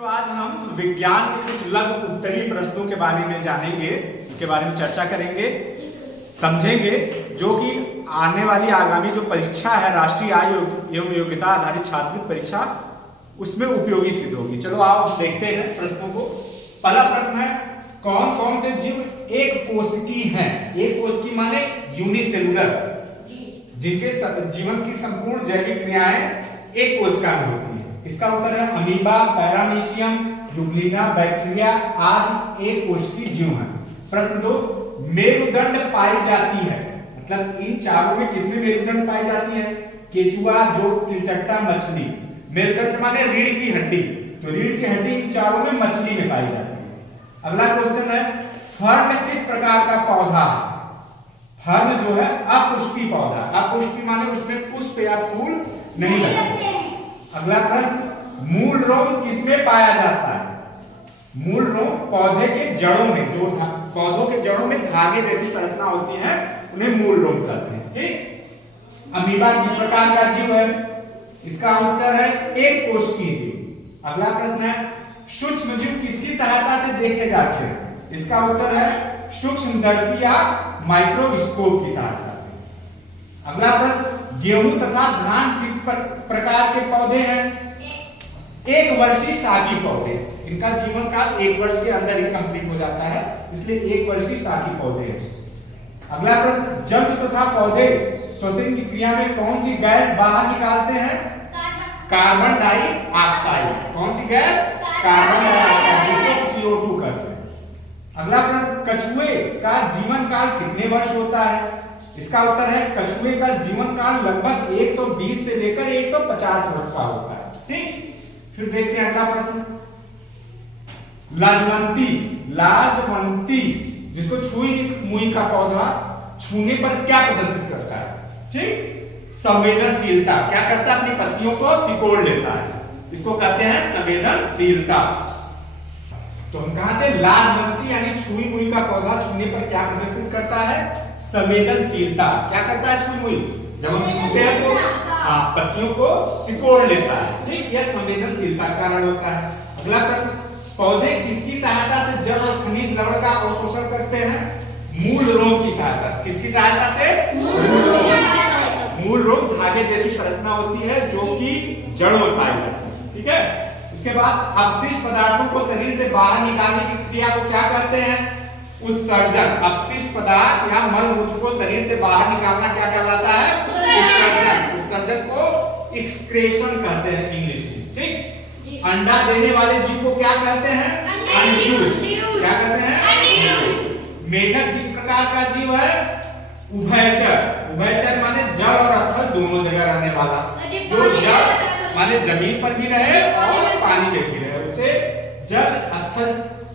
तो आज हम विज्ञान के कुछ लघु उत्तरीय प्रश्नों के बारे में जानेंगे, उनके बारे में चर्चा करेंगे, समझेंगे, जो कि आने वाली आगामी जो परीक्षा है राष्ट्रीय आय एवं योग्यता आधारित छात्रवृत्ति परीक्षा, उसमें उपयोगी सिद्ध होगी। चलो आओ देखते हैं प्रश्नों को। पहला प्रश्न है, कौन कौन से जीव एक कोशिकीय हैं? एक कोशिकीय माने यूनिसेलुलर, जिनके जीवन की संपूर्ण जैविक क्रियाएं एक कोशिका में होती है। इसका उत्तर है अमीबा, पैरामीशियम, यूग्लिना, बैक्टीरिया आदि एक कोशिकीय जीव हैं। प्रश्न 2, मेरुदंड पाई जाती है, मतलब इन चारों में किसमें मेरुदंड पाई जाती है? केचुआ, जोक, तिलचट्टा, मछली। मेरुदंड माने रीढ़ की हड्डी, तो रीढ़ की हड्डी इन चारों में मछली में पाई जाती है। अगला क्वेश्चन है, फर्न किस प्रकार का पौधा? फर्न जो है अपुष्पी पौधा, अपुष्पी माने उसमें पुष्प या फूल नहीं लगते। अगला प्रश्न, मूल रोम किसमें पाया जाता है? मूल रोम पौधे के जड़ों में, जो पौधों के जड़ों में धागे जैसी संरचना होती है उन्हें मूल रोम कहते हैं। ठीक। अमीबा किस प्रकार का जीव है? इसका उत्तर है एक कोशिकीय जीव। अगला प्रश्न है, सूक्ष्म जीव किसकी सहायता से देखे जाते हैं? इसका उत्तर है सूक्ष्मदर्शी या माइक्रोस्कोप की सहायता से। अगला प्रश्न, गेहूं तथा धान किस प्रकार के पौधे हैं? एक वर्षीय शाखी पौधे, इनका जीवन काल 1 वर्ष के अंदर ही कंप्लीट हो जाता है, इसलिए 1 वर्षीय शाखी पौधे हैं। अगला प्रश्न, जंतु तथा पौधे श्वसन की क्रिया में कौन सी गैस बाहर निकालते हैं? Carbon dioxide. कौन सी गैस? कार्बन डाइऑक्साइड, जिसको CO2 कहते हैं। अगला प्रश्न, कछुए का जीवन काल कितने वर्ष होता है? इसका उत्तर है कछुए का जीवन काल लगभग 120 से लेकर 150 वर्ष का होता है। ठीक। फिर देखते हैं अगला प्रश्न, लाजवंती, लाजवंती जिसको छुई मुई का पौधा छूने पर क्या प्रदर्शित करता है? ठीक। संवेदनशीलता, क्या करता है? अपनी पत्तियों को सिकोड़ लेता है, इसको कहते हैं संवेदनशीलता। तो हम कहा थे लाजवंती यानी छुई मुई का पौधा छूने पर क्या प्रदर्शित करता है? संवेदनशीलता। क्या करता है छुई मुई? जब हम छूते हैं तो पत्तियों को सिकोड़ लेता है। ठीक, यह संवेदनशीलता का कारण होता है। अगला प्रश्न, पौधे किसकी सहायता से जड़ और खनिज लवण का अवशोषण करते हैं? मूल रोम की सहायता से। किसकी सहायता से? मूल रोम धागे जैसी संरचना होती है जो कि जड़ों में पाई जाती है। ठीक है। उसके बाद अपशिष्ट पदार्थों को शरीर से बाहर निकालने की क्रिया को क्या कहते हैं? उत्सर्जन। अपशिष्ट पदार्थ या मल मूत्र को शरीर से बाहर निकालना क्या कहलाता है? उत्सर्जन। उत्सर्जन को एक्सक्रेशन कहते हैं इंग्लिश में। ठीक। अंडा देने वाले जीव को क्या कहते हैं? अंड्यूज। क्या कहते हैं? मेढक किस प्रकार का जीव है? उभयचर। उभयचर माने जड़ और स्थल दोनों जगह रहने वाला, जो जड़ माने जमीन पर भी रहे और पानी में भी रहे, उसे जल स्थल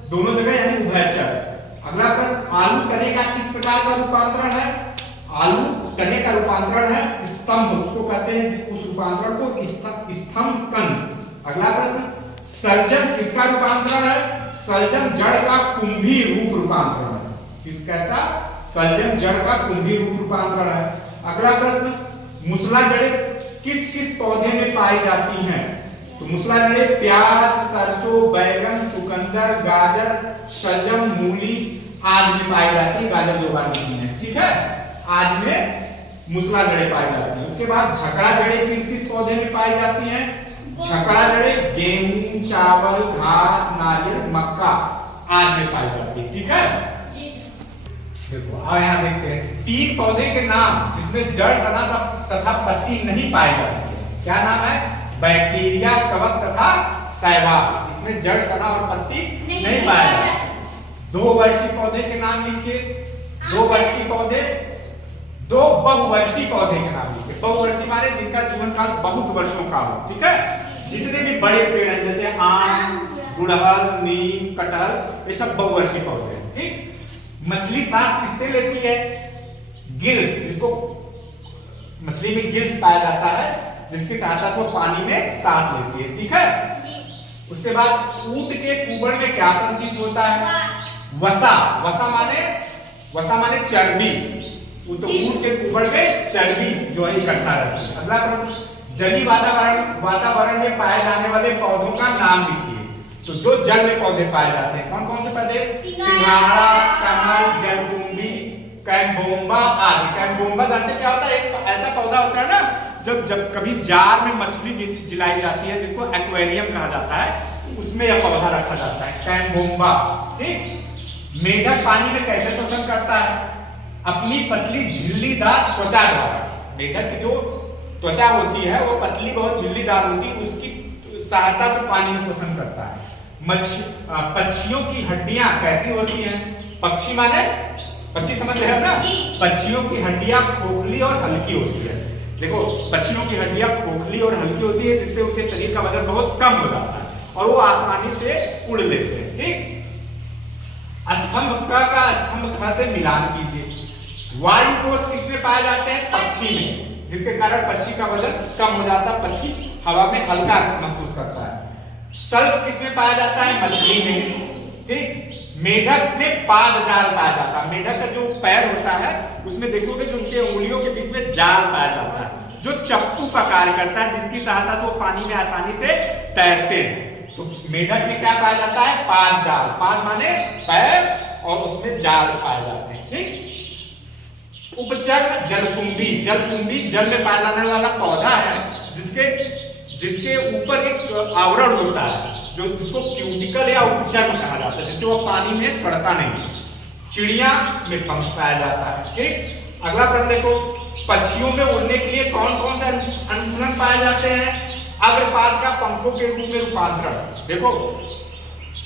दोनों जगह यानी उभयचर। अगला प्रश्न, आलू तने का किस प्रकार का रूपांतरण है? आलू तने का रूपांतरण है स्तंभ, उसको कहते हैं, उस रूपांतरण को स्तंभकन। अगला प्रश्न, सर्जन किसका रूपांतरण है? सर्जन जड़ का कुंभी रूप रूपांतरण है। किस कैसा? सर्जन जड़ का कुंभी रूप रूपांतरण है। अगला प्रश्न, मुसला जड़ें किस किस पौधे में पाई जाती हैं? तो मुसला जड़ें प्याज, सरसों, बैगन, चुकंदर, गाजर, शलजम, मूली आदि में पाई जाती है। गाजर 2 बार नहीं है। ठीक है। आदि में मुसला जड़ें पाई जाती हैं। उसके बाद झकड़ा जड़ें किस किस पौधे में पाई जाती हैं? झकड़ा जड़ें गेहूं, चावल, घास, नारियल, मक्का आदि में पाई जाती है। ठीक है। देखो अब यहाँ देखते हैं 3 पौधे के नाम जिसमें जड़, तना तथा पत्ती नहीं पाई जाती है। क्या नाम है? बैक्टीरिया, कवक तथा शैवाल। इसमें जड़, तना और पत्ती नहीं पाया जाता है। 2 वर्षीय पौधे के नाम लिखिए। 2 वर्षीय पौधे, 2 बहुवर्षीय पौधे के नाम लिखिए। बहुवर्षीय माने जिनका जीवन काल बहुत वर्षों का हो। ठीक है। जितने भी बड़े पेड़ हैं जैसे आम, गुड़हल, नीम, कटहल, ये सब बहुवर्षीय पौधे हैं। ठीक। मछली सांस किससे लेती है? गिल्स, जिसको मछली में गिल्स पाया जाता है, जिसकी सहायता से वो पानी में सांस लेती है। ठीक है। उसके बाद ऊंट के कुबड़ में क्या संचित होता है? वसा। वसा माने चर्बी। तो ऊंट के कुबड़ में चर्बी जो है इकट्ठा रहती है। अगला प्रश्न, जलीय वातावरण में पाए जाने वाले पौधों का नाम लिखिए। तो जो जल में पौधे पाए जाते हैं, कौन कौन से पौधे? सिंघाड़ा, कमल, जलकुंभी, कैम्बोम्बा आदि। कैम्बोम्बा जानते क्या होता है? एक ऐसा पौधा होता है ना, जब कभी जार में मछली जिलाई जाती है, जिसको एक्वेरियम कहा जाता है, उसमें यह पौधा रखा जाता है, कैम्बोम्बा। ठीक। मेढक पानी में कैसे शोषण करता है? अपनी पतली झिल्लीदार त्वचा द्वारा। मेढक की जो त्वचा होती है वो पतली बहुत झिल्लीदार होती है, उसकी सहायता से पानी में शोषण करता है। पक्षियों की हड्डियां कैसी होती हैं? पक्षी माने पक्षी समझ रहे हो ना? पक्षियों की हड्डियां खोखली और हल्की होती है। देखो, पक्षियों की हड्डियां खोखली और हल्की होती है, जिससे उनके शरीर का वजन बहुत कम हो जाता है और वो आसानी से उड़ लेते हैं। ठीक। स्तंभ का स्तंभ ख से मिलान कीजिए। वायु कोश किसमें पाए जाते हैं? पक्षी में, जिसके कारण पक्षी का वजन कम हो जाता है, पक्षी हवा में हल्का महसूस करता है। सल्फ किसमें पाया जाता है? मछली में। ठीक। मेढक में पाद जाल पाया जाता है। मेढक का जो पैर होता है उसमें देखोगे जो उनके उंगलियों के बीच में जाल पाया जाता है, जो चप्पू का कार्य करता है, जिसकी सहायता से वो पानी में आसानी से तैरते हैं। तो मेढक में क्या पाया जाता है? पाद जाल। पाद माने पैर और उसमें जाल पाए जाते हैं। ठीक। उपचर जलकुंभी। जलकुंभी जल में पाया जाने वाला पौधा है, जिसके ऊपर एक आवरण होता है, जिसको क्यूटिकल या उपचर्म कहा जाता है, जिससे वो पानी में सड़ता नहीं। चिड़िया में पंख पाया जाता है। ठीक। अगला प्रश्न देखो, पक्षियों में उड़ने के लिए कौन कौन से अनुकूलन पाए जाते हैं? अग्रपाद का पंखों के रूप में रूपांतरण। देखो,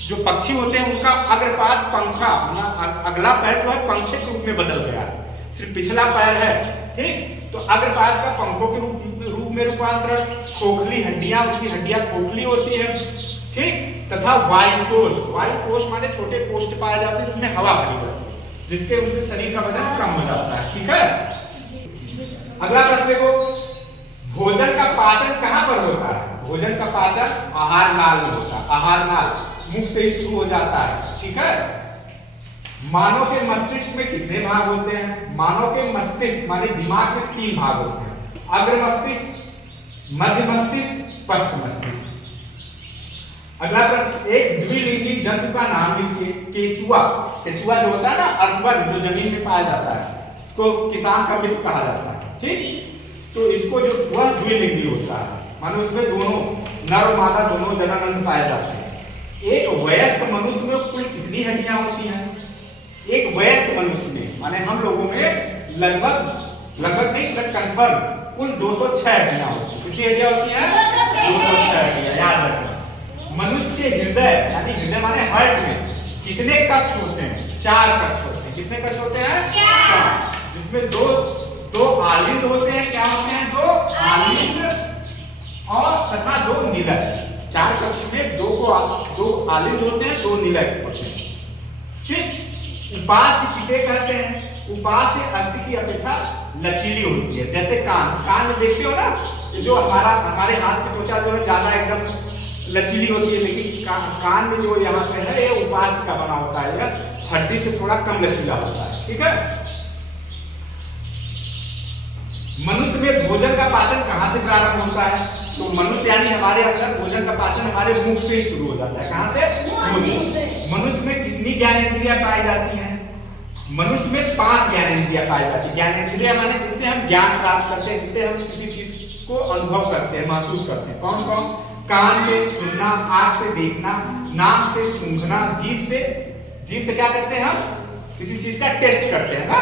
जो पक्षी होते हैं उनका अग्रपाद पंखा, अगला पैर जो है पंखे के रूप में बदल गया है, सिर्फ पिछला पैर है। ठीक। तो अग्रपाद का पंखों के रूप में रूपांतरण। खोखली हड्डियां, उसकी हड्डियां खोखली होती है। ठीक। तथा वायुकोश। वायुकोश माने छोटे कोष्ठ पाए जाते हैं जिसमें हवा भरी होती है, जिसके उनके शरीर का वजन कम हो जाता है। ठीक है। अगला प्रश्न देखो, भोजन का पाचन कहां पर होता है? भोजन का पाचन आहार नाल में होता है। आहार नाल मुख से ही शुरू हो जाता है। ठीक है। मानव के मस्तिष्क में कितने भाग होते हैं? मानव के मस्तिष्क माने दिमाग में 3 भाग होते हैं, अग्र मस्तिष्क, मध्य मस्तिष्क, पश्च मस्तिष्क। अगला प्रश्न, एक द्विलिंगी जंतु का नाम लिखिए। केचुआ। केचुआ जो होता है ना, अर्थवन, जो जमीन में पाया जाता है, इसको किसान का मित्र कहा जाता है। ठीक। तो इसको जो वह द्विलिंगी होता है, मानो उसमें दोनों नर और मादा दोनों जनानंद पाए जाते हैं। एक वयस्क मनुष्य में कुल कितनी हड्डियां होती हैं? एक वयस्क मनुष्य में, माने हम लोगों में लगभग नहीं कंफर्म कुल 206 हड्डियां होती हैं। कितनी हड्डियां होती हैं? 206 हड्डियां। याद रखना। मनुष्य के हृदय यानी हृदय माने हार्ट में कितने कक्ष होते हैं? 4 कक्ष होते हैं। कितने कक्ष होते हैं? 4। जिसमें दो आलिंद होते हैं। क्या होते हैं? 2 आलिंद और तथा 2 निलय। 4 कक्ष में 2 आलिंद होते हैं, 2 निलय होते हैं। ठीक। उपास्य किसे कहते हैं? उपास्य अस्थि की अपेक्षा लचीली होती है। जैसे कान में देखते हो ना, जो हमारे हाथ की त्वचा जो है ज्यादा एकदम लचीली होती है, लेकिन कान में जो यहाँ पे है ये उपास्य का बना होता है, यह हड्डी से थोड़ा कम लचीला होता है। ठीक है। मनुष्य में भोजन का पाचन कहाँ से प्रारंभ होता है? तो मनुष्य यानी हमारे अंदर भोजन का पाचन हमारे मुख से ही शुरू हो जाता है। कहाँ से? मुख से। मनुष्य में कितनी ज्ञानेंद्रियां पाई जाती हैं? मनुष्य में 5 ज्ञानेंद्रियां पाई जाती है। ज्ञानेंद्रियां माने जिससे हम ज्ञान प्राप्त करते हैं, जिससे हम किसी चीज को अनुभव करते हैं, महसूस करते हैं। कौन कौन? कान से सुनना, आंख से देखना, नाक से सूंघना, जीभ से क्या करते हैं? हम किसी चीज का टेस्ट करते हैं ना,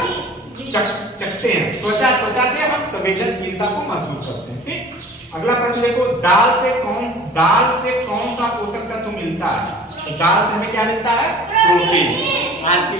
चखते हैं। त्वचा से हम संवेदनशीलता को महसूस करते हैं। ठीक। अगला प्रश्न देखो, दाल से कौन सा पोषक तत्व मिलता है? तो दाल से हमें क्या मिलता है? प्रोटीन। आज की